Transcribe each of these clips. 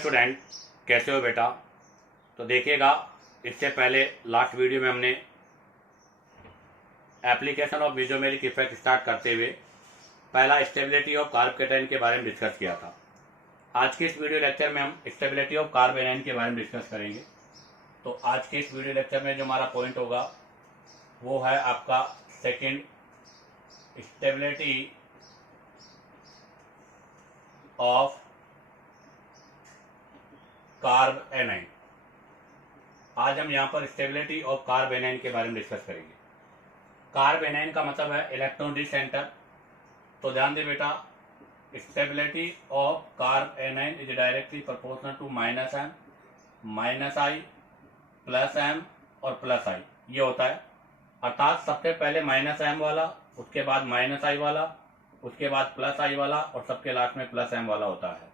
Student, कैसे हो बेटा। तो देखिएगा, इससे पहले लास्ट वीडियो में हमने एप्लीकेशन ऑफ मीसोमेरिक इफेक्ट स्टार्ट करते हुए पहला स्टेबिलिटी ऑफ कार्ब कैटायन के बारे में डिस्कस किया था। आज के इस वीडियो लेक्चर में हम स्टेबिलिटी ऑफ कार्ब एनायन के बारे में डिस्कस करेंगे। तो आज के इस वीडियो लेक्चर में जो हमारा पॉइंट होगा वो है आपका second, stability of carb anion. आज हम यहाँ पर स्टेबिलिटी ऑफ कार्ब एनायन के बारे में डिस्कस करेंगे। कार्ब एनायन का मतलब है इलेक्ट्रॉन रिच सेंटर। तो ध्यान दे बेटा, stability of carbanion is directly proportional to -m, -i, +m और +i, ये होता है। अर्थात सबसे पहले -m वाला, उसके बाद -i वाला, उसके बाद +i वाला और सबके लास्ट में +m वाला होता है।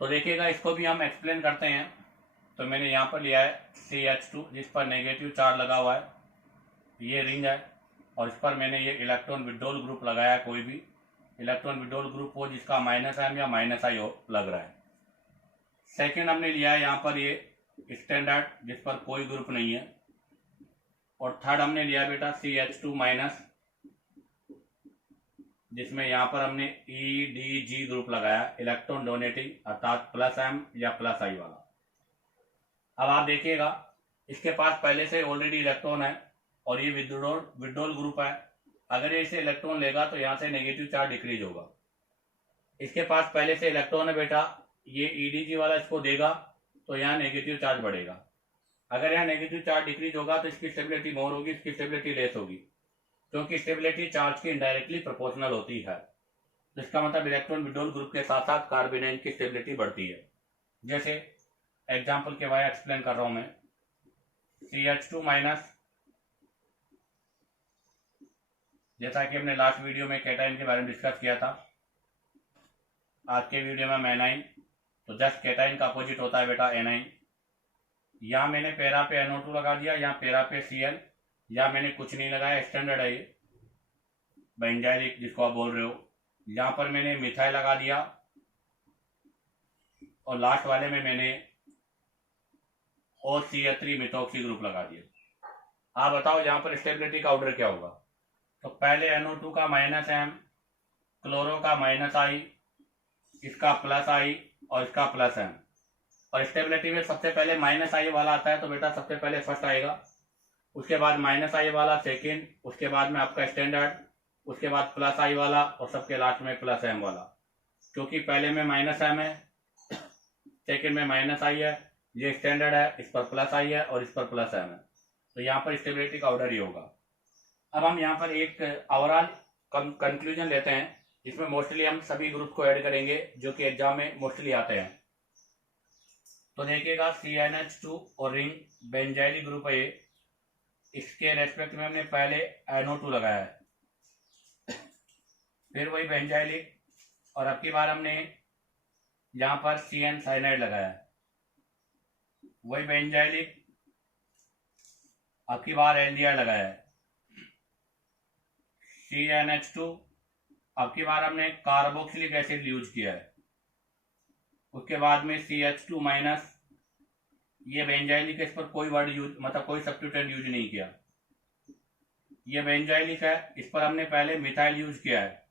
तो देखिएगा, इसको भी हम एक्सप्लेन करते हैं। तो मैंने यहाँ पर लिया है CH2 जिस पर नेगेटिव चार्ज लगा हुआ है, ये रिंग है, और इस पर मैंने ये इलेक्ट्रॉन विड्रॉल ग्रुप लगाया है। कोई भी इलेक्ट्रॉन विड्रॉल ग्रुप हो जिसका -m या -i हो लग रहा है। सेकेंड हमने लिया है यहाँ पर ये स्टैंडर्ड जिस पर कोई ग्रुप नहीं है। और थर्ड हमने लिया बेटा CH2- जिसमें यहाँ पर हमने EDG ग्रुप लगाया, इलेक्ट्रॉन डोनेटिंग, अर्थात +m या +i वाला। अब आप देखिएगा, इसके पास पहले से ऑलरेडी इलेक्ट्रॉन है और ये विड्रॉल ग्रुप है। अगर ये इसे इलेक्ट्रॉन लेगा तो यहाँ से नेगेटिव चार्ज डिक्रीज होगा। इसके पास पहले से इलेक्ट्रॉन है बेटा, ये EDG वाला इसको देगा तो यहाँ नेगेटिव चार्ज बढ़ेगा। अगर यहाँ नेगेटिव चार्ज डिक्रीज होगा तो इसकी स्टेबिलिटी मोर होगी, इसकी स्टेबिलिटी लेस होगी, क्योंकि स्टेबिलिटी चार्ज की इनडायरेक्टली प्रोपोर्शनल होती है। तो इसका मतलब इलेक्ट्रॉन विड्रॉल ग्रुप के साथ साथ कार्ब एनायन की स्टेबिलिटी बढ़ती है। जैसे एग्जांपल के वाया एक्सप्लेन कर रहा हूं मैं, CH2-, जैसा कि हमने लास्ट वीडियो में कैटायन के बारे में डिस्कस किया था। आज के वीडियो में एनायन, तो जस्ट कैटायन का अपोजिट होता है बेटा एनायन। यहाँ मैंने पैरा पे NO2 लगा दिया, यहाँ पैरा पे Cl, या मैंने कुछ नहीं लगाया, स्टैंडर्ड है ये बेंजाइलिक जिसको आप बोल रहे हो। यहाँ पर मैंने मिथाइल लगा दिया और लास्ट वाले में मैंने OCH3 मिथॉक्सी ग्रुप लगा दिया। आप बताओ यहाँ पर स्टेबिलिटी का ऑर्डर क्या होगा। तो पहले NO2 का -m, क्लोरो का -i, इसका +i और इसका +m। और स्टेबिलिटी में सबसे पहले -i वाला आता है, तो बेटा सबसे पहले फर्स्ट आएगा, उसके बाद -i वाला सेकेंड, उसके बाद में आपका स्टैंडर्ड, उसके बाद +i वाला और सबके लास्ट में +m वाला। क्योंकि पहले में -m है, सेकेंड में -i है, ये स्टैंडर्ड है, इस पर +i है और इस पर +m है। तो यहाँ पर स्टेबिलिटी का ऑर्डर ही होगा। अब हम यहाँ पर एक ओवरऑल कंक्लूजन लेते हैं, जिसमें मोस्टली हम सभी ग्रुप को ऐड करेंगे जो कि एग्जाम में मोस्टली आते हैं। तो देखिएगा, CnH2 और रिंग बेंजाइलिक ग्रुप है ये, इसके रेस्पेक्ट में हमने पहले NO2 लगाया है, फिर वही बेंजाइलिक, और अब की बार हमने यहाँ पर CN साइनाइड लगाया है, वही बेंजाइलिक, अब की बार LDR लगाया है, CnH2, अब की बार हमने कार्बोक्सिलिक एसिड यूज किया है, उसके बाद में CH2-, ये बेंजाइलिक है, इस पर कोई वर्ड यूज मतलब कोई सब्स्टिट्यूएंट यूज नहीं किया। ये बेंजाइलिक है, इस पर हमने पहले मिथाइल यूज किया है।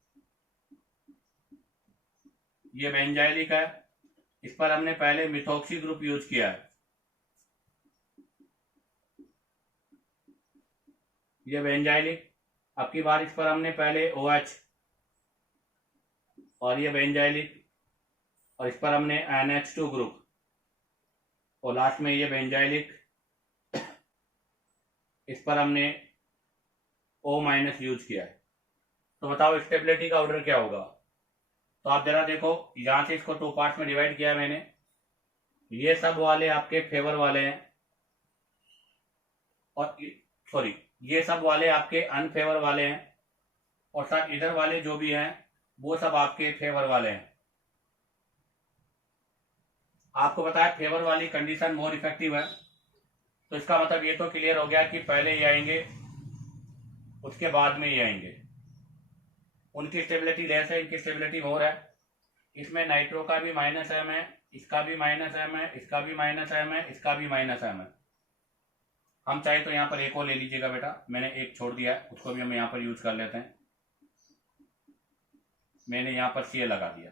ये बेंजाइलिक है, इस पर हमने पहले मिथॉक्सी ग्रुप यूज किया है। ये बेंजाइलिक, अब की बार इस पर हमने पहले OH, और ये बेंजाइलिक, और इस पर हमने NH2 ग्रुप, और लास्ट में ये बेंजाइलिक, इस पर हमने O- यूज किया है। तो बताओ स्टेबिलिटी का ऑर्डर क्या होगा। तो आप जरा देखो, यहां से इसको 2 पार्ट्स में डिवाइड किया है मैंने। ये सब वाले आपके फेवर वाले हैं, और सॉरी, ये सब वाले आपके अनफेवर वाले हैं, और साथ इधर वाले जो भी हैं वो सब आपके फेवर वाले हैं। आपको पता है फेवर वाली कंडीशन मोर इफेक्टिव है। तो इसका मतलब ये तो क्लियर हो गया कि पहले ये आएंगे, उसके बाद में ये आएंगे। उनकी स्टेबिलिटी लेस है, इनकी स्टेबिलिटी मोर है। इसमें नाइट्रो का भी -m है, इसका भी माइनस एम है, इसका भी माइनस एम है, इसका भी माइनस एम है। हम चाहे तो यहाँ पर एक और ले लीजिएगा बेटा, मैंने एक छोड़ दिया है, उसको भी हम यहाँ पर यूज कर लेते हैं। मैंने यहाँ पर सी लगा दिया।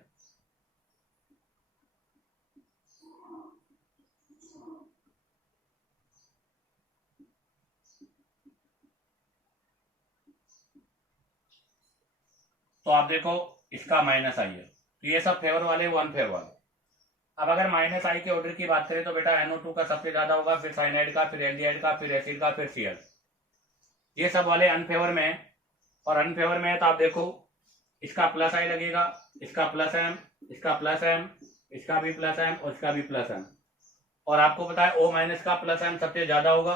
तो आप देखो इसका माइनस आई है, तो ये सब फेवर वाले, वन फेवर वाले। अब अगर माइनस आई के ऑर्डर की बात करें तो बेटा NO2 का सबसे ज्यादा होगा, फिर साइनाइड का, फिर एल्डिहाइड का, फिर एसिड का, फिर Cl। ये सब वाले अनफेवर में है, और अनफेवर में है तो आप देखो इसका प्लस आई लगेगा, इसका प्लस एम, इसका प्लस एम, इसका भी प्लस एम, और इसका भी प्लस एम। और आपको पता है O माइनस का प्लस एम सबसे ज्यादा होगा,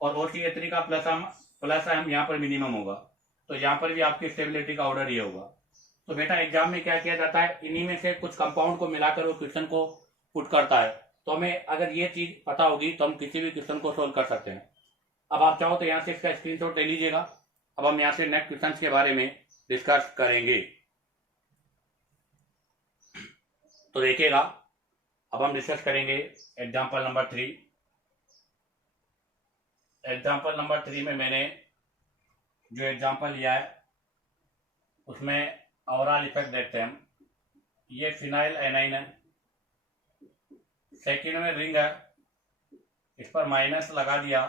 और OCH3 का प्लस एम यहाँ पर मिनिमम होगा। तो यहाँ पर भी आपकी स्टेबिलिटी का ऑर्डर ये होगा। तो बेटा एग्जाम में क्या किया जाता है, इन्हीं में से कुछ कंपाउंड को मिलाकर वो क्वेश्चन को पुट करता है। तो हमें अगर ये चीज पता होगी तो हम किसी भी क्वेश्चन को सोल्व कर सकते हैं। अब आप चाहो तो यहाँ से इसका स्क्रीनशॉट ले लीजिएगा। अब हम यहाँ से नेक्स्ट क्वेश्चन के बारे में डिस्कस करेंगे। तो देखिएगा, अब हम डिस्कस करेंगे एग्जाम्पल नंबर 3। एग्जाम्पल नंबर 3 में मैंने जो एग्जाम्पल लिया है उसमें ओवरऑल इफेक्ट देखते हैं हम। ये फिनाइल एनाइन है, सेकेंड में रिंग है, इस पर माइनस लगा दिया,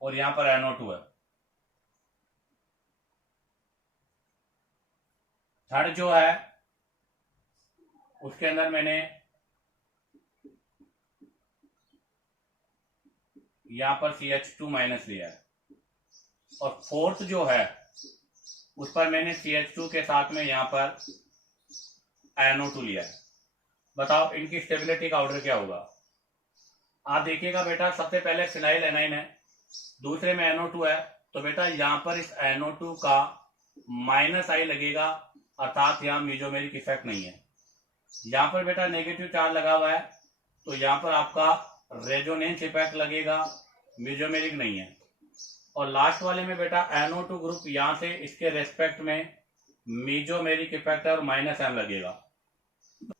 और यहां पर NO2 है। थर्ड जो है उसके अंदर मैंने यहां पर CH2 माइनस लिया है, और फोर्थ जो है उस पर मैंने CH2 के साथ में यहां पर NO2 लिया है। बताओ इनकी स्टेबिलिटी का ऑर्डर क्या होगा। आप देखिएगा बेटा, सबसे पहले फिनाइल एनाइन है, दूसरे में NO2 है, तो बेटा यहां पर इस NO2 का माइनस आई लगेगा, अर्थात यहां मीजोमेरिक इफेक्ट नहीं है। यहां पर बेटा नेगेटिव चार्ज लगा हुआ है, तो यहां पर आपका रेजोनेंस इफेक्ट लगेगा, मीजोमेरिक नहीं है। और लास्ट वाले में बेटा NO2 ग्रुप यहां से इसके रेस्पेक्ट में मीजोमेरिक इफेक्ट है और माइनस एम लगेगा।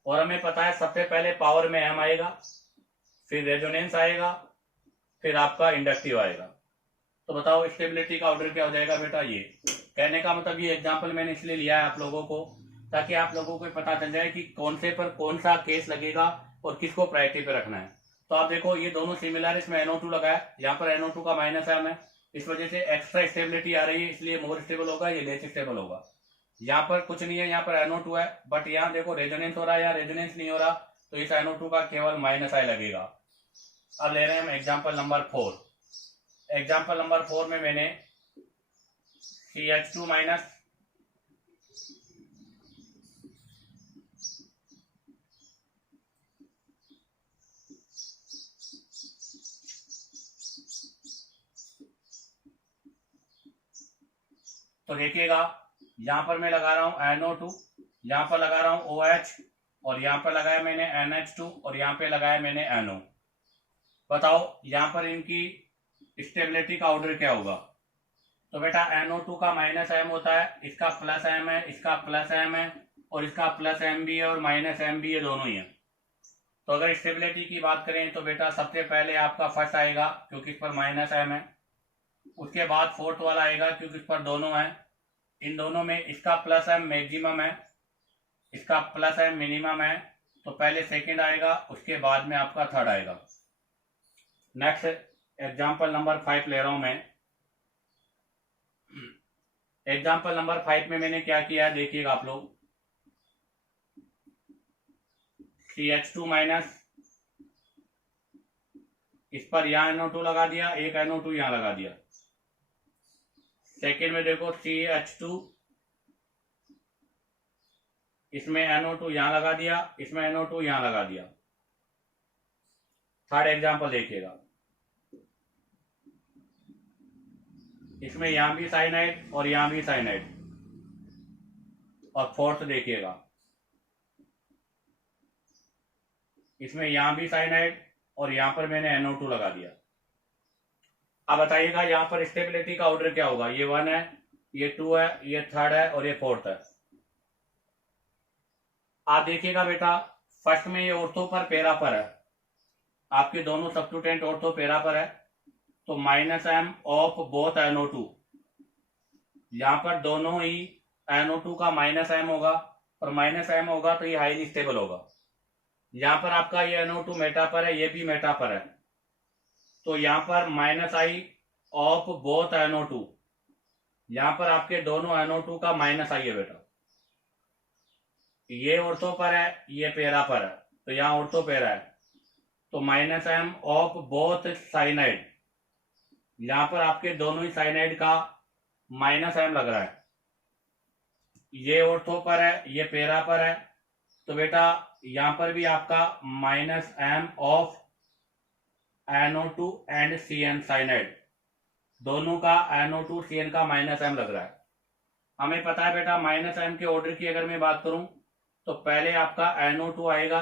और हमें पता है सबसे पहले पावर में एम आएगा, फिर रेजोनेंस आएगा, फिर आपका इंडक्टिव आएगा। तो बताओ स्टेबिलिटी का ऑर्डर क्या हो जाएगा बेटा। ये कहने का मतलब ये एग्जांपल मैंने इसलिए लिया है आप लोगों को, ताकि आप लोगों को पता चल जाए कि कौन से पर कौन सा केस लगेगा और किसको प्रायोरिटी पे रखना है। तो आप देखो ये दोनों सिमिलर, इसमें NO2 लगा है, यहाँ पर NO2 का माइनस एम है, इस वजह से एक्स्ट्रा स्टेबिलिटी आ रही है, इसलिए मोर स्टेबल होगा, ये लेस स्टेबल होगा। यहाँ पर कुछ नहीं है, यहाँ पर NO2 है, बट यहाँ देखो रेजोनेंस हो रहा है, यहाँ रेजोनेंस नहीं हो रहा, तो इस NO2 का केवल माइनस आई लगेगा। अब ले रहे हैं हम एग्जाम्पल नंबर 4। एग्जाम्पल नंबर 4 में मैंने CH2 माइनस, तो देखिएगा यहां पर मैं लगा रहा हूं NO2, यहां पर लगा रहा हूं OH, और यहां पर लगाया मैंने NH2, और यहां पे लगाया मैंने NO। बताओ यहां पर इनकी स्टेबिलिटी का ऑर्डर क्या होगा। तो बेटा NO2 का माइनस एम होता है, इसका प्लस एम है, इसका प्लस एम है, और इसका प्लस एम भी है और माइनस एम भी है, दोनों ही है। तो अगर स्टेबिलिटी की बात करें तो बेटा सबसे पहले आपका फर्स्ट आएगा क्योंकि इस पर माइनस एम है, उसके बाद फोर्थ वाला आएगा क्योंकि इस पर दोनों है, इन दोनों में इसका प्लस एम मैक्सिमम है, इसका प्लस एम मिनिमम है, तो पहले सेकंड आएगा, उसके बाद में आपका थर्ड आएगा। नेक्स्ट एग्जांपल नंबर 5 ले रहा हूं मैं। एग्जांपल नंबर 5 में मैंने क्या किया है देखिएगा आप लोग। CH2 माइनस, इस पर यहां NO2 लगा दिया, एक NO2 यहां लगा दिया। सेकेंड में देखो CH2, इसमें NO2 यहां लगा दिया, इसमें NO2 यहां लगा दिया। थर्ड एग्जांपल देखिएगा, इसमें यहां भी साइनाइड और यहां भी साइनाइड। और फोर्थ देखिएगा, इसमें यहां भी साइनाइड और यहां पर मैंने NO2 लगा दिया। अब बताइएगा यहां पर स्टेबिलिटी का ऑर्डर क्या होगा। ये 1 है, ये 2 है, ये थर्ड है और ये फोर्थ है। आप देखिएगा बेटा फर्स्ट में ये ऑर्थो पर पेरा पर है, आपके दोनों सब्स्टिट्यूटेंट ऑर्थो पेरा पर है, तो -m ऑफ बोथ NO2, यहाँ पर दोनों ही NO2 का -m होगा, और -m होगा तो ये हाईली स्टेबल होगा। यहाँ पर आपका ये NO2 मेटा पर है, ये भी मेटा पर है, तो यहाँ पर -I ऑफ बोथ NO2, यहाँ पर आपके दोनों NO2 का -I है बेटा। ये ऑर्थो पर है, ये पेरा पर है, तो यहाँ ऑर्थो पेरा है, तो -m ऑफ बोथ साइनाइड, यहाँ पर आपके दोनों ही साइनाइड का -m लग रहा है। ये ऑर्थो पर है, ये पेरा पर है, तो बेटा यहाँ पर भी आपका -m of NO2 and CN cyanide, दोनों का NO2 CN का -m लग रहा है। हमें पता है बेटा -m के ऑर्डर की अगर मैं बात करूं तो पहले आपका NO2 आएगा,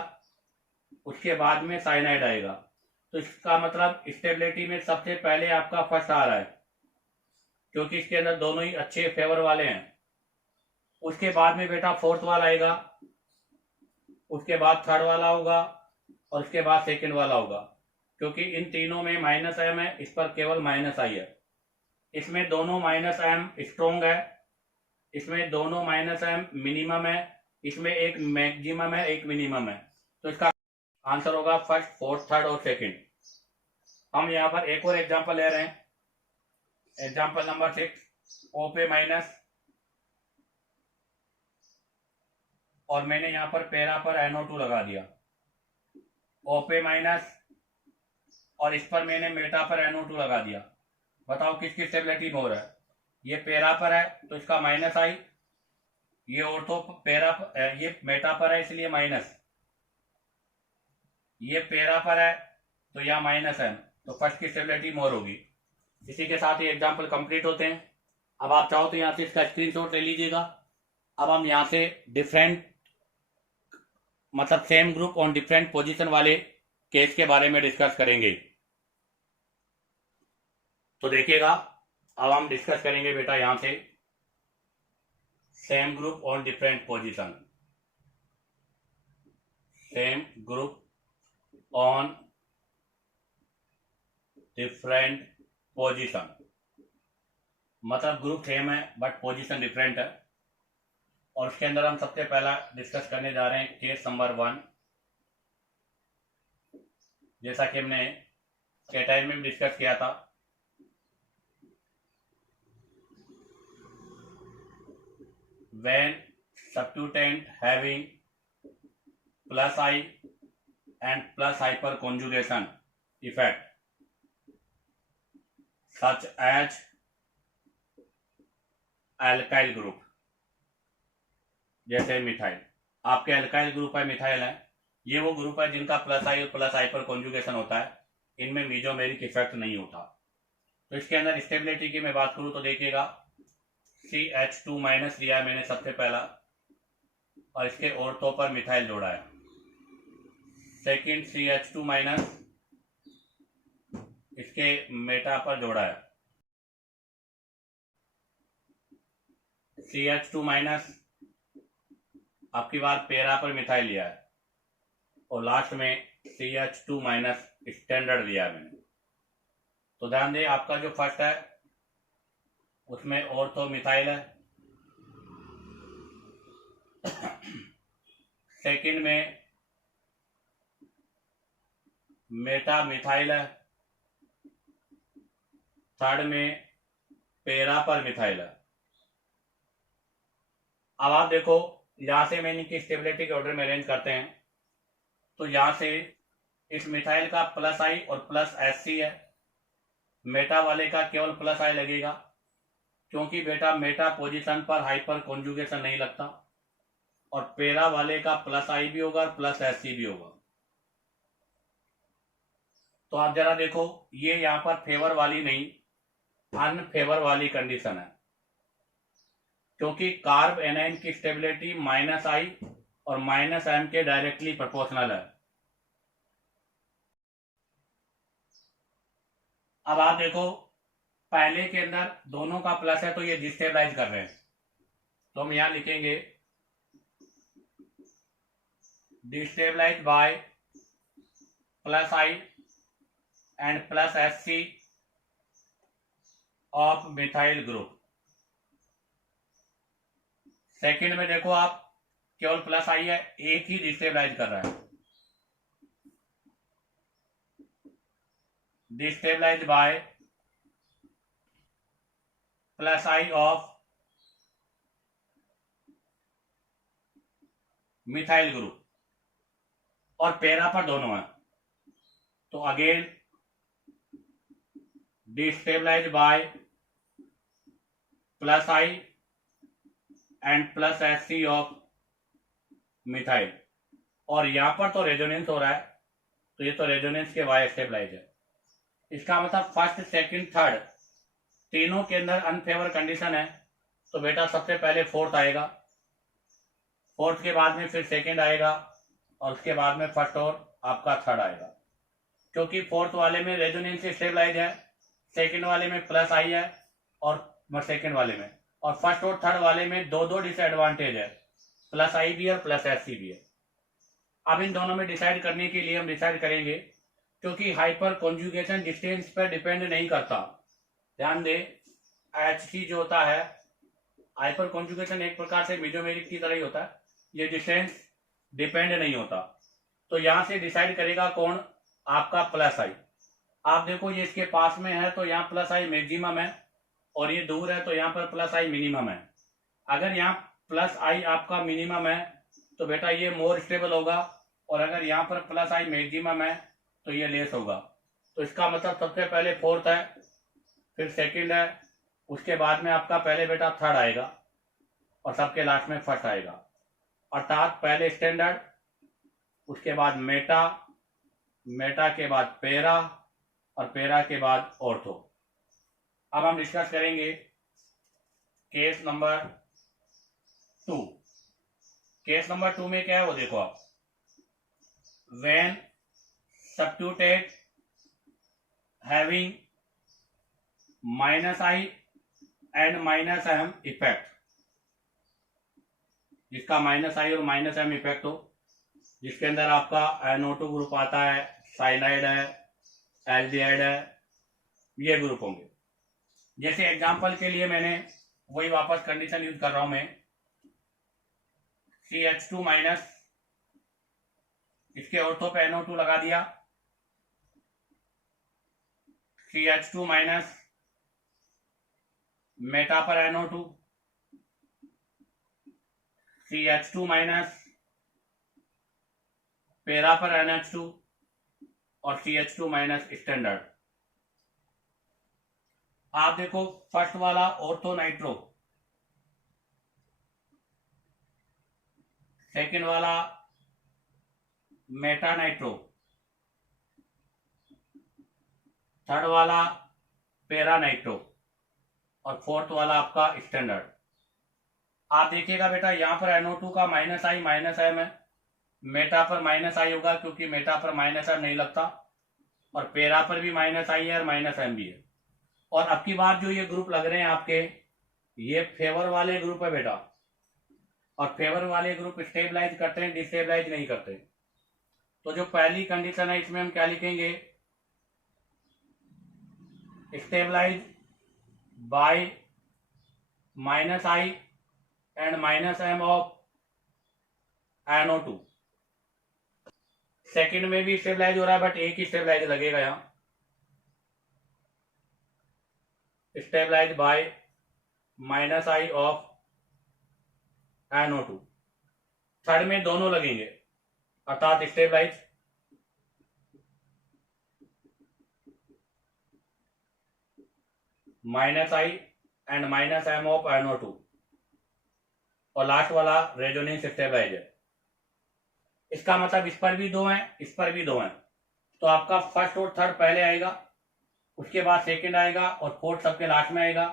उसके बाद में साइनाइड आएगा, तो इसका मतलब स्टेबिलिटी में सबसे पहले आपका फर्स्ट आ रहा है, क्योंकि इसके अंदर दोनों ही अच्छे फेवर वाले हैं। उसके बाद में बेटा फोर्थ वाला आएगा, उसके बाद थर्ड वाला होगा, और उसके बाद सेकंड वाला होगा, क्योंकि इन तीनों में -m है, इस पर केवल -I है। इसमें दोनों -m स्ट्रोंग है, इसमें दोनों -m मिनिमम है, इसमें एक मैक्सिमम है, एक मिनिमम है, तो इसका आंसर होगा फर्स्ट, फोर्थ, थर्ड और सेकंड। हम यहाँ पर एक और एग्जांपल ले रहे हैं, एग्जांपल नंबर 6, O पे माइनस, और मैंने यहाँ पर पेरा पर NO2 लगा दिया, O पे माइनस, और इस पर मैंने मेटा पर NO2 लगा दिया। बताओ किसकी स्टेबिलिटी में हो रहा है? ये पेरा पर है तो इसका -I, ये ऑर्थो पेरा, ये मेटा पर है इसलिए माइनस, ये पेरा पर है तो यहाँ -m, तो फर्स्ट की स्टेबिलिटी मोर होगी। इसी के साथ ही एग्जाम्पल कंप्लीट होते हैं। अब आप चाहो तो यहाँ से इसका स्क्रीनशॉट ले लीजिएगा। अब हम यहाँ से डिफरेंट, मतलब same group on different position वाले केस के बारे में डिस्कस करेंगे। तो देखिएगा, अब हम डिस्कस करेंगे बेटा यहाँ से same group on different position, same group on different position, मतलब ग्रुप सेम है बट पोजीशन डिफरेंट है। और उसके अंदर हम सबसे पहला डिस्कस करने जा रहे हैं केस नंबर 1, जैसा कि हमने केटाइन में डिस्कस किया था। When substituent having +I and plus hyperconjugation effect such as alkyl group, जैसे मिथाइल, आपके अल्काइल ग्रुप है, मिथाइल है, ये वो ग्रुप है जिनका +I और प्लस हाइपरकॉन्जुगेशन होता है, इनमें मीजोमेरिक इफेक्ट नहीं होता। तो इसके अंदर स्टेबिलिटी की मैं बात करूं तो देखिएगा CH2- लिया है मैंने सबसे पहला, और इसके ऑर्थो पर मिथाइल जोड़ा है। सेकंड CH2- इसके मेटा पर जोड़ा है, CH2- आपकी बार पेरा पर मिथाइल लिया है, और लास्ट में CH2- स्टैंडर्ड लिया है मैंने। तो ध्यान दें, आपका जो फर्स्ट है उसमें ऑर्थो मिथाइल है, सेकंड में मेटा मिथाइल है, थर्ड में पेरा पर मिथाइल है। अब आप देखो, यहां से मैंने इनकी स्टेबिलिटी के ऑर्डर में अरेंज करते हैं, तो यहां से इस मिथाइल का +I और +SC है, मेटा वाले का केवल +I लगेगा, क्योंकि बेटा मेटा पोजीशन पर हाइपर कॉन्जुगेशन नहीं लगता, और पेरा वाले का +I भी होगा और +SC भी होगा। तो आप जरा देखो, ये यहां पर फेवर वाली नहीं, अनफेवर वाली कंडीशन है, क्योंकि कार्ब एनाइन की स्टेबिलिटी -I और -M के डायरेक्टली प्रोपोर्शनल है। अब आप देखो, पहले के अंदर दोनों का प्लस है तो ये डिस्टेबलाइज कर रहे हैं, तो हम यहां लिखेंगे destabilize by plus I and plus H of methyl group. Second में देखो आप केवल प्लस आई है, एक ही डिस्टेबलाइज कर रहा है। Destabilise by plus I of methyl group, और पैरा पर दोनों है। तो again destabilize by plus I and plus H of methyl, और यहां पर तो रेजोनेंस हो रहा है, तो ये तो रेजोनेंस के वाई स्टेबलाइज है। इसका मतलब फर्स्ट सेकंड थर्ड तीनों के अंदर अनफेवर कंडीशन है, तो बेटा सबसे पहले फोर्थ आएगा, फोर्थ के बाद में फिर सेकंड आएगा, और उसके बाद में फर्स्ट और आपका थर्ड आएगा। क्योंकि फोर्थ वाले में रेजोनेंस स्टेबलाइज है, सेकंड वाले में प्लस आई है, और सेकंड वाले में, और फर्स्ट और थर्ड वाले में दो दो डिसएडवांटेज है, प्लस आई भी है प्लस एच भी है। अब इन दोनों में डिसाइड करने के लिए हम डिसाइड करेंगे, क्योंकि हाइपर कॉन्जुगेशन डिस्टेंस पर डिपेंड नहीं करता। ध्यान दे, एच जो होता है हाइपर कॉन्जुगेशन एक प्रकार से मेजोमेरिक की तरह ही होता है, ये डिस्टेंस डिपेंड नहीं होता। तो यहां से डिसाइड करेगा कौन, आपका प्लस आई। आप देखो ये इसके पास में है तो यहाँ प्लस आई मैक्सिमम है, और ये दूर है तो यहाँ पर प्लस आई मिनिमम है। अगर यहाँ प्लस आई आपका मिनिमम है तो बेटा ये मोर स्टेबल होगा, और अगर यहाँ पर प्लस आई मैक्सिमम है तो ये लेस होगा। तो इसका मतलब सबसे पहले फोर्थ है, फिर सेकंड है, उसके बाद में आपका पहले बेटा थर्ड आएगा, और सबके लास्ट में फर्स्ट आएगा। अर्थात पहले स्टैंडर्ड, उसके बाद मेटा, मेटा के बाद पेरा, और पेरा के बाद ऑर्थो। अब हम डिस्कस करेंगे केस नंबर 2। केस नंबर 2 में क्या है वो देखो आप, when substituted having minus I and minus M effect, जिसका माइनस आई और माइनस एम इफेक्ट हो, जिसके अंदर आपका NO2 ग्रुप आता है, साइनाइड है, एल्डिहाइड है, ये ग्रुप होंगे। जैसे एग्जांपल के लिए मैंने वही वापस कंडीशन यूज कर रहा हूं मैं, CH2 माइनस, इसके ऑर्थो पे NO2 लगा दिया, CH2 माइनस, मेटा पर NO2, CH2 माइनस, पेरा पर NH2, और CH2 माइनस स्टैंडर्ड। आप देखो फर्स्ट वाला ऑर्थो नाइट्रो, सेकंड वाला मेटा नाइट्रो, थर्ड वाला पेरा नाइट्रो, और फोर्थ वाला आपका स्टैंडर्ड। आप देखिएगा बेटा यहाँ पर NO2 का माइनस आई माइनस एम है, मेटा पर माइनस आई होगा क्योंकि मेटा पर माइनस एम नहीं लगता, और पेरा पर भी माइनस आई है और माइनस एम भी है। और अब की बार जो ये ग्रुप लग रहे हैं आपके, ये फेवर वाले ग्रुप है बेटा, और फेवर वाले ग्रुप स्टेबलाइज करते हैं, डिस्टेबलाइज नहीं करते। तो जो पहली कंडीशन है इसमें हम क्या लिखेंगे, stabilize by minus I and minus M of NO2। Second में भी स्टेबलाइज हो रहा है, बट एक ही स्टेबलाइज लगेगा यहां, stabilize by minus I of NO2। Third में दोनों लगेंगे, अर्थात stabilize minus I and minus M of NO2, और लास्ट वाला रेजोनेंस स्टेबलाइज है। इसका मतलब इस पर भी दो हैं, इस पर भी दो हैं, तो आपका फर्स्ट और थर्ड पहले आएगा, उसके बाद सेकंड आएगा, और फोर्थ सबके लास्ट में आएगा,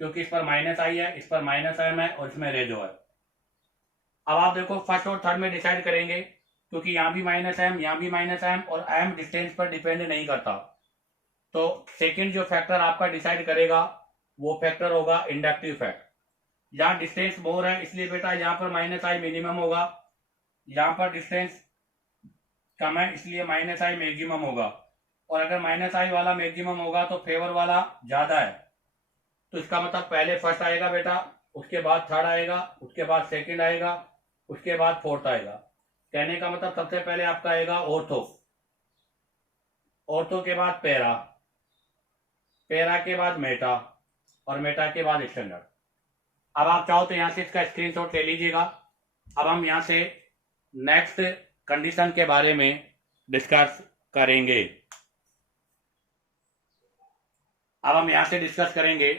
क्योंकि इस पर माइनस आई है, इस पर माइनस एम है, और इसमें रेजो है। अब आप देखो फर्स्ट और थर्ड में डिसाइड करेंगे, क्योंकि यहाँ भी माइनस एम, यहाँ भी माइनस एम, और एम डिस्टेंस पर डिपेंड नहीं करता। तो सेकंड जो फैक्टर आपका डिसाइड करेगा वो फैक्टर होगा इंडक्टिव फैक्ट। यहाँ डिस्टेंस मोर है इसलिए बेटा यहाँ पर माइनस आई मिनिमम होगा, यहाँ पर डिस्टेंस कम है इसलिए माइनस आई मैक्सिमम होगा, और अगर माइनस आई वाला मैक्सिमम होगा तो फेवर वाला ज्यादा है, तो इसका मतलब पहले फर्स्ट आएगा बेटा, उसके बाद थर्ड आएगा, उसके बाद सेकंड आएगा, उसके बाद फोर्थ आएगा। कहने का मतलब सबसे पहले आपका आएगा ऑर्थो, ऑर्थो के बाद पैरा, पैरा के बाद मेटा, और मेटा के बाद स्टैंडर्ड। अब आप चाहो तो यहां से इसका स्क्रीनशॉट ले लीजिएगा। अब हम यहां से नेक्स्ट कंडीशन के बारे में डिस्कस करेंगे। अब हम यहां से डिस्कस करेंगे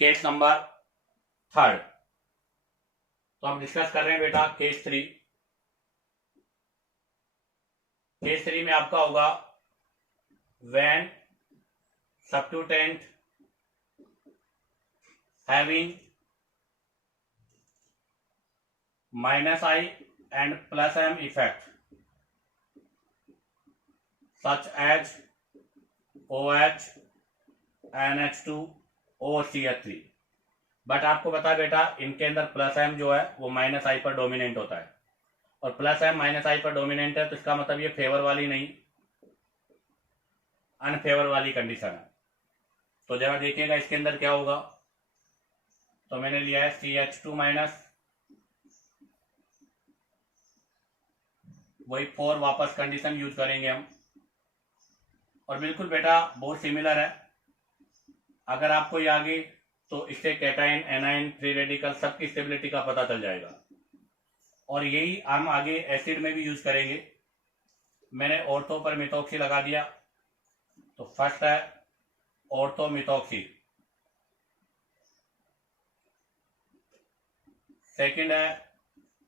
केस नंबर 3। तो हम डिस्कस कर रहे हैं बेटा केस 3। केस 3 में आपका होगा when substituent having minus I and plus M effect such as OH, NH2, OCH3। But आपको पता है बेटा इनके अंदर प्लस एम जो है वो माइनस आई पर डोमिनेंट होता है, और प्लस एम माइनस आई पर डोमिनेंट है, तो इसका मतलब ये फेवर वाली नहीं अनफेवर वाली कंडीशन है। तो जरा देखिएगा इसके अंदर क्या होगा। तो मैंने लिया है CH2 माइनस, वही 4 वापस कंडीशन यूज करेंगे हम, और बिल्कुल बेटा बहुत सिमिलर है। अगर आपको ये आगे तो इससे कैटाइन, एनाइन, फ्री रेडिकल सबकी स्टेबिलिटी का पता चल जाएगा, और यही हम आगे एसिड में भी यूज करेंगे। मैंने ऑर्थो पर मिथॉक्सी लगा दिया, तो फर्स्ट है ऑर्थो मिथॉक्सी, सेकंड है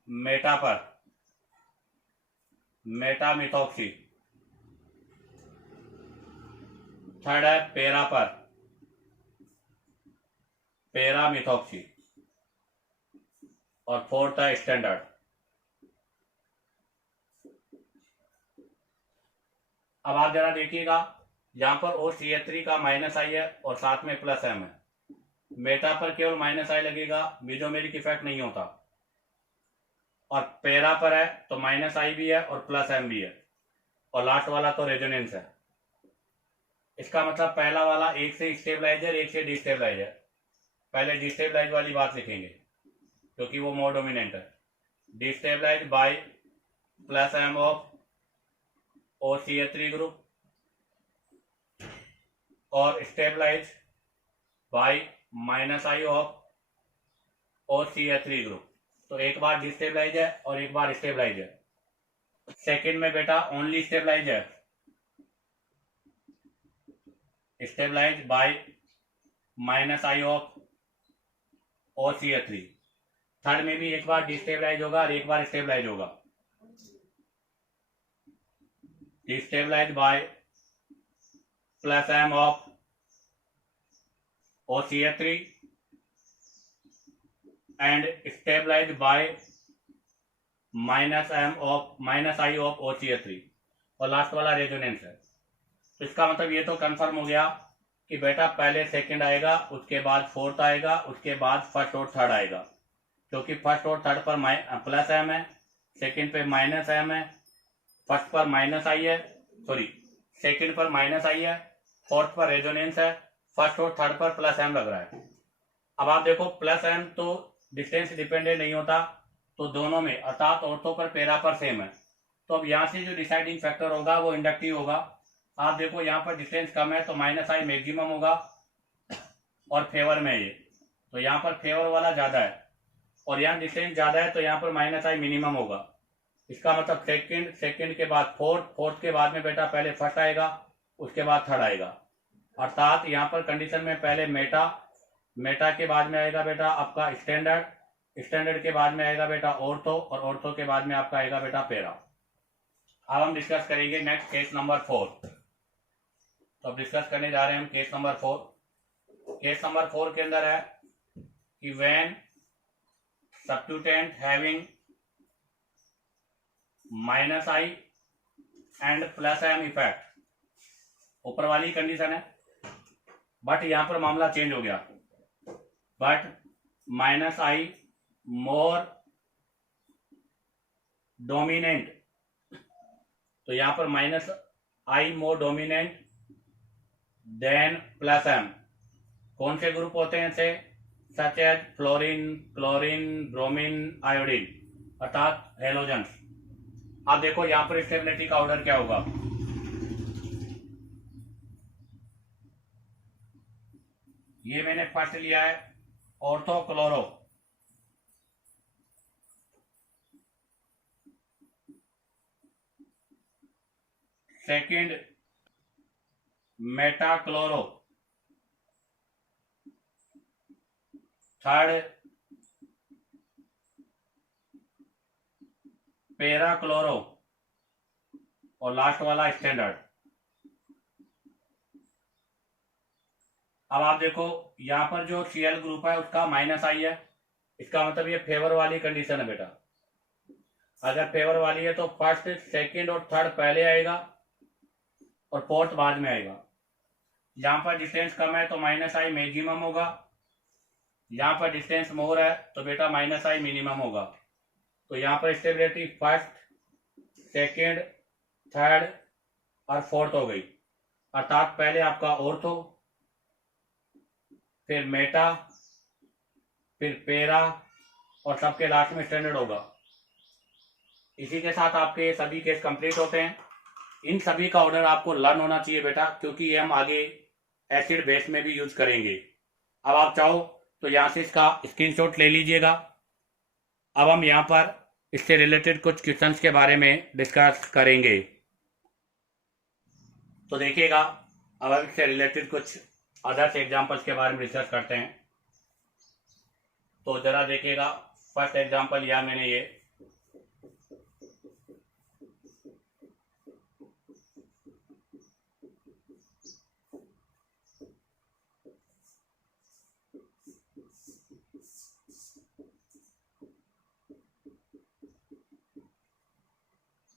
मेटा पर मेटा मिथॉक्सी, थर्ड है पेरा पर पेरा मिथॉक्सी, और फोर्थ है स्टैंडर्ड। अब आप जरा देखिएगा यहां पर OCH3 का माइनस आई है और साथ में प्लस एम है। मेटा पर केवल माइनस आई लगेगा, मीजोमेरिक इफेक्ट नहीं होता, और पेरा पर है तो माइनस आई भी है और प्लस एम भी है, और लास्ट वाला तो रेजोनेंस है। इसका मतलब पहला वाला एक से स्टेबलाइजर, एक से डिस्टेबलाइजर। पहले डिस्टेबलाइज वाली बात लिखेंगे क्योंकि वो मोर डोमिनेंट है। Destabilise by plus M of OCH3 group, और stabilise by minus I of OCH3 group. तो एक बार डिस्टेबलाइज है और एक बार स्टेबलाइज है। सेकेंड में बेटा ओनली स्टेबलाइज है, stabilize by minus I of OCH3। Third में भी एक बार डिस्टेबलाइज होगा और एक बार स्टेबलाइज होगा, destabilize by plus M of OCH3 and stabilize by minus I of OCH3, और लास्ट वाला रेजोनेंस है। तो इसका मतलब ये तो कंफर्म हो गया कि बेटा पहले सेकंड आएगा, उसके बाद फोर्थ आएगा, उसके बाद फर्स्ट और थर्ड आएगा, क्योंकि फर्स्ट और थर्ड पर प्लस एम है, सेकंड पे माइनस एम है, फर्स्ट पर माइनस आई है, सॉरी सेकंड पर माइनस आई है, फोर्थ पर रेजोनेंस है, फर्स्ट और थर्ड पर प्लस एम लग रहा है। अब आप देखो प्लस एम तो डिस्टेंस डिपेंडेंट नहीं होता, तो दोनों में अर्थात ऑर्थो पर पेरा पर सेम है, तो अब यहाँ से जो डिसाइडिंग फैक्टर होगा वो इंडक्टिव होगा। आप देखो यहाँ पर डिस्टेंस कम है तो माइनस आई मैक्सिमम होगा, और फेवर में ये तो यहाँ पर फेवर वाला ज्यादा है, और यहाँ डिस्टेंस ज्यादा है तो यहाँ पर माइनस आई मिनिमम होगा। इसका मतलब सेकंड के बाद फोर्थ के बाद में बेटा पहले फर्स्ट आएगा, उसके बाद थर्ड आएगा, अर्थात यहाँ पर कंडीशन में पहले मेटा के बाद में आएगा बेटा आपका स्टैंडर्ड के बाद में आएगा बेटा ऑर्थो, और ऑर्थो के बाद में आपका आएगा बेटा पेरा। अब हम डिस्कस करेंगे नेक्स्ट केस नंबर 4। तो अब डिस्कस करने जा रहे हैं हम केस नंबर 4। केस नंबर 4 के अंदर है कि when substituent having minus I and plus M effect, ऊपर वाली कंडीशन है, बट यहां पर मामला चेंज हो गया, but minus I more dominant तो यहाँ पर minus I more dominant than plus M. कौन से ग्रुप होते हैं ऐसे? Such as fluorine, chlorine, bromine, iodine, अर्थात हेलोजेंस। आप देखो यहाँ पर स्टेबिलिटी का ऑर्डर क्या होगा। ये मैंने फर्स्ट लिया है ortho chloro, second Meta chloro, third पेरा क्लोरो और लास्ट वाला स्टैंडर्ड। अब आप देखो यहाँ पर जो Cl ग्रुप है उसका माइनस आई है, इसका मतलब ये फेवर वाली कंडीशन है बेटा। अगर फेवर वाली है तो फर्स्ट, सेकंड और थर्ड पहले आएगा और फोर्थ बाद में आएगा। यहाँ पर डिस्टेंस कम है तो माइनस आई मैक्सिमम होगा, यहाँ पर डिस्टेंस मोर है तो बेटा माइनस आई मिनिमम होगा। तो यहाँ पर स्टेबिलिटी फर्स्ट, सेकंड, थर्ड और फोर्थ हो गई, अर्थात पहले आपका ऑर्थो, फिर मेटा, फिर पेरा और सबके लास्ट में स्टैंडर्ड होगा। इसी के साथ आपके ये सभी केस कंप्लीट होते हैं। इन सभी का ऑर्डर आपको लर्न होना चाहिए बेटा, क्योंकि ये हम आगे एसिड बेस में भी यूज करेंगे। अब आप चाहो तो यहाँ से इसका स्क्रीनशॉट ले लीजिएगा। अब हम यहाँ पर इससे रिलेटेड कुछ क्वेश्चंस के बारे में डिस्कस करेंगे। तो देखिएगा, अब हम इससे रिलेटेड कुछ अदर्स एग्जाम्पल्स के बारे में डिस्कस करते हैं। तो जरा देखिएगा, फर्स्ट एग्जाम्पल लिया मैंने ये।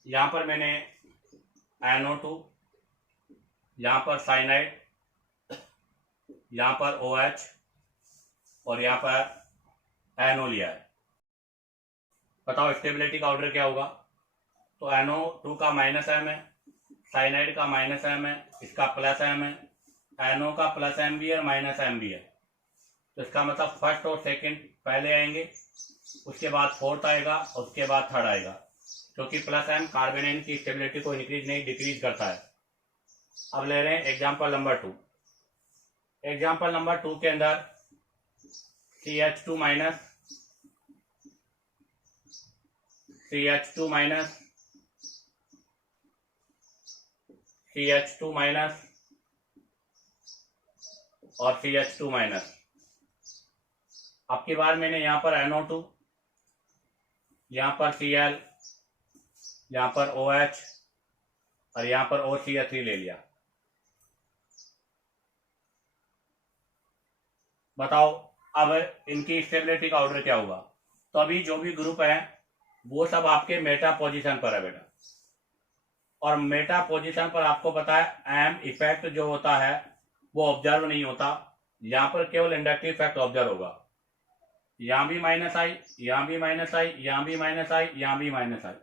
यहाँ पर मैंने NO2, यहाँ पर साइनाइड, यहाँ पर OH और यहाँ पर NO लिया है। बताओ स्टेबिलिटी का ऑर्डर क्या होगा। तो NO2 का माइनस एम है, साइनाइड का माइनस एम है, इसका प्लस एम है, NO का प्लस एम भी है, माइनस एम भी है। तो इसका मतलब फर्स्ट और सेकंड पहले आएंगे, उसके बाद फोर्थ आएगा और उसके बाद थर्ड आएगा, क्योंकि प्लस एम कार्बोनेट की स्टेबिलिटी को इंक्रीज नहीं डिक्रीज करता है। अब ले रहे हैं एग्जाम्पल नंबर 2। एग्जाम्पल नंबर 2 के अंदर CH2 minus, CH2 minus, CH2 minus और CH2 माइनस। अब की बार मैंने यहाँ पर NO2, यहाँ पर Cl, यहाँ पर OH और यहाँ पर OCH3 ले लिया। बताओ अब इनकी स्टेबिलिटी का ऑर्डर क्या होगा। तो अभी जो भी ग्रुप है वो सब आपके मेटा पोजीशन पर है बेटा, और मेटा पोजीशन पर आपको पता है एम इफेक्ट जो होता है वो ऑब्जर्व नहीं होता, यहाँ पर केवल इंडक्टिव इफेक्ट ऑब्जर्व होगा। यहाँ भी माइनस आई, यहाँ भी माइनस आई, यहाँ भी माइनस आई, यहाँ भी माइनस आई।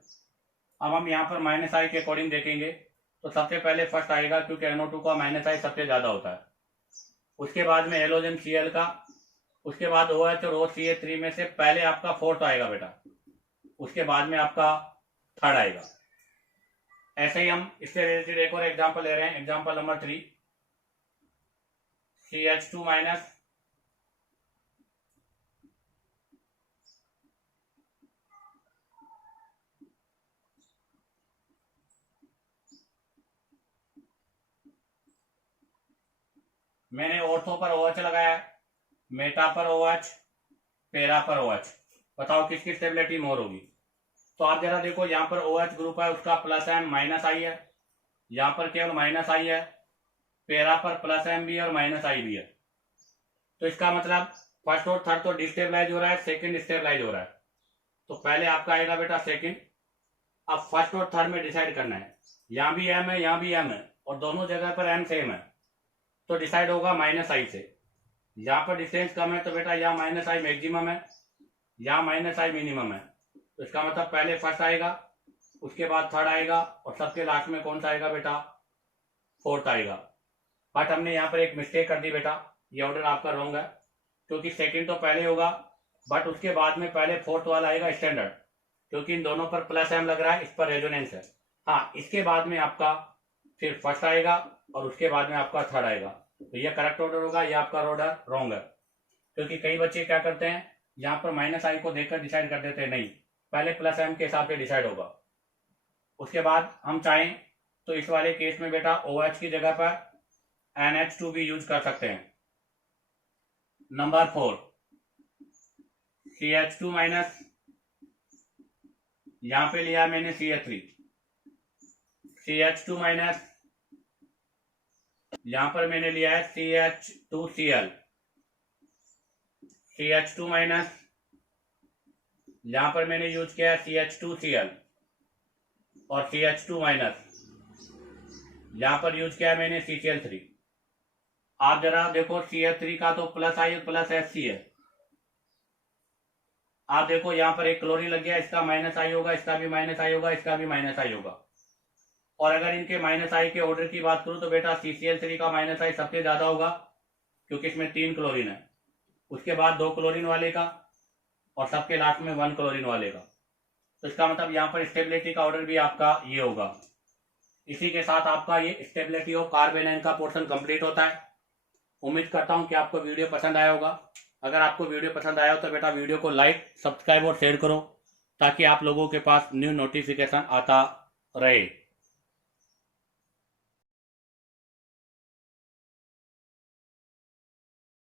अब हम यहाँ पर माइनस आई के अकॉर्डिंग देखेंगे तो सबसे पहले फर्स्ट आएगा, क्योंकि NO2 का माइनस आई सबसे ज्यादा होता है। उसके बाद में हेलोजन Cl का, उसके बाद OH और OCH3 में से पहले आपका फोर्थ आएगा बेटा, उसके बाद में आपका थर्ड आएगा। ऐसे ही हम इससे रिलेटेड एक और एग्जांपल ले रहे हैं। एग्जांपल नंबर 3, CH2 माइनस, मैंने ऑर्थो पर OH लगाया, मेटा पर OH, पेरा पर OH। बताओ किसकी स्टेबिलिटी मोर होगी। तो आप जरा देखो, यहाँ पर OH ग्रुप है उसका प्लस एम माइनस आई है, यहाँ पर केवल माइनस आई है, पेरा पर प्लस एम भी है और माइनस आई भी है। तो इसका मतलब फर्स्ट और थर्ड तो डिस्टेबलाइज हो रहा है, सेकंड स्टेबलाइज हो रहा है। तो पहले आपका आएगा बेटा सेकंड। अब फर्स्ट और थर्ड में डिसाइड करना है, यहाँ भी एम है, यहाँ भी एम है और दोनों जगह पर एम सेम है, तो डिसाइड होगा माइनस आई से। यहाँ पर डिस्टेंस कम है तो बेटा यहाँ माइनस आई मैक्सिमम है, यहाँ माइनस आई मिनिमम है। तो इसका मतलब पहले फर्स्ट आएगा उसके बाद थर्ड आएगा, और सबके लास्ट में कौन सा आएगा बेटा, फोर्थ आएगा। बट हमने यहाँ पर एक मिस्टेक कर दी बेटा, ये ऑर्डर आपका रॉन्ग है, क्योंकि सेकंड तो पहले होगा, बट उसके बाद में पहले फोर्थ वाला आएगा स्टैंडर्ड, क्योंकि इन दोनों पर प्लस एम लग रहा है, इस पर रेजोनेंस है। हाँ, इसके बाद में आपका फिर फर्स्ट आएगा और उसके बाद में आपका थर्ड आएगा, तो ये करेक्ट ऑर्डर होगा, ये आपका ऑर्डर रॉन्ग है। क्योंकि कई बच्चे क्या करते हैं, यहाँ पर माइनस आई को देखकर डिसाइड कर देते हैं, नहीं, पहले प्लस एम के हिसाब से डिसाइड होगा। उसके बाद हम चाहें तो इस वाले केस में बेटा OH की जगह पर NH2 भी यूज कर सकते हैं। नंबर 4 CH2 माइनस, यहां पे लिया मैंने CH3, CH2 माइनस, यहां पर मैंने लिया है CH2Cl, CH2 माइनस, यहां पर मैंने यूज किया है CH2Cl, और CH2 माइनस, यहां पर यूज किया है मैंने CCl3। आप जरा देखो CH3 का तो प्लस आई प्लस Hc है, आप देखो यहाँ पर एक क्लोरीन लग गया, इसका माइनस आई होगा, इसका भी माइनस आई होगा, इसका भी माइनस आई होगा। और अगर इनके माइनस आई के ऑर्डर की बात करूं तो बेटा CCl3 का माइनस आई सबसे ज्यादा होगा, क्योंकि इसमें 3 क्लोरीन है, उसके बाद 2 क्लोरीन वाले का, और सबके लास्ट में 1 क्लोरीन वाले का। तो इसका मतलब यहाँ पर स्टेबिलिटी का ऑर्डर भी आपका ये होगा। इसी के साथ आपका ये स्टेबिलिटी ऑफ कार्बेनाइन का पोर्शन कंप्लीट होता है। उम्मीद करता हूँ कि आपको वीडियो पसंद आया होगा। अगर आपको वीडियो पसंद आया हो तो बेटा वीडियो को लाइक, सब्सक्राइब और शेयर करो, ताकि आप लोगों के पास न्यू नोटिफिकेशन आता रहे।